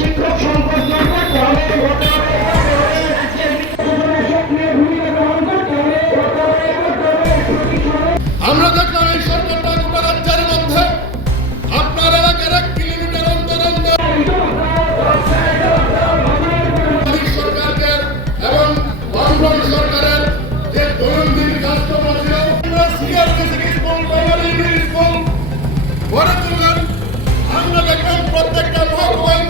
শিক্ষক সংকট দূর করতে হবে। আমরা দেখলাম এই সরকারটা গোটা রাজ্যের মধ্যে আপনার এলাকার 1 কিলোমিটার অন্তর অন্তর সরকারকে এবং বামফ্রন্ট সরকারের যে দৈনন্দিন কাজকর্ম ছিল senior basic school, primary school গড়ে তুললেন। আমরা দেখলাম প্রত্যেকটা মহকুমায়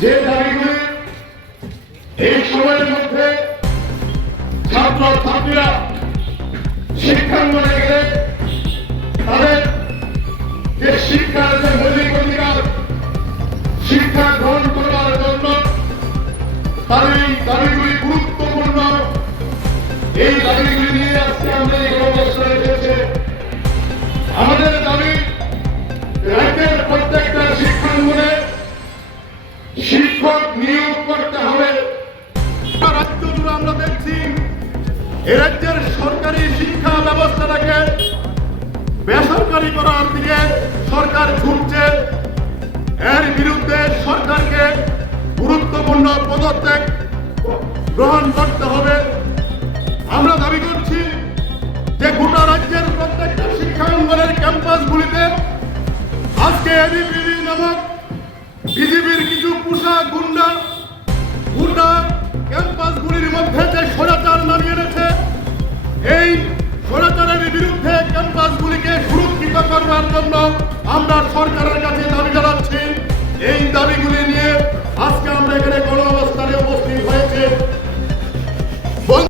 যে দাবিগুলি এই সময়ের মধ্যে ছাত্র ছাত্রীরা শিক্ষাঙ্গনে গেলে তাদের যে শিক্ষার যে মৌলিক অধিকার শিক্ষা গ্রহণ করার জন্য তাদের এই দাবিগুলি গুরুত্বপূর্ণ। এই দাবিগুলি নিয়ে আজকে আমরা এই অবস্থায় এসেছে। আমাদের দাবি রাজ্যের প্রত্যেকটা শিক্ষাঙ্গনে শিক্ষক নিয়োগ করতে হবে। রাজ্য জুড়ে আমরা দেখছি এ রাজ্যের সরকারি শিক্ষা ব্যবস্থাটাকে বেসরকারি করার দিকে সরকার ঘুরছে। এর বিরুদ্ধে সরকারকে গুরুত্বপূর্ণ পদক্ষেপ গ্রহণ করতে হবে। আমরা দাবি করছি যে গোটা রাজ্যের প্রত্যেকটা শিক্ষাঙ্গনের ক্যাম্পাসগুলিতে আজকে এবিপিবি নামক বিজেপির কিছু পোষা গুন্ডা ক্যাম্পাসগুলির মধ্যে যে স্বৈরাচার নামিয়ে এনেছে, এই স্বৈরাচারের বিরুদ্ধে ক্যাম্পাসগুলিকে সুরক্ষিত করবার জন্য আমরা সরকার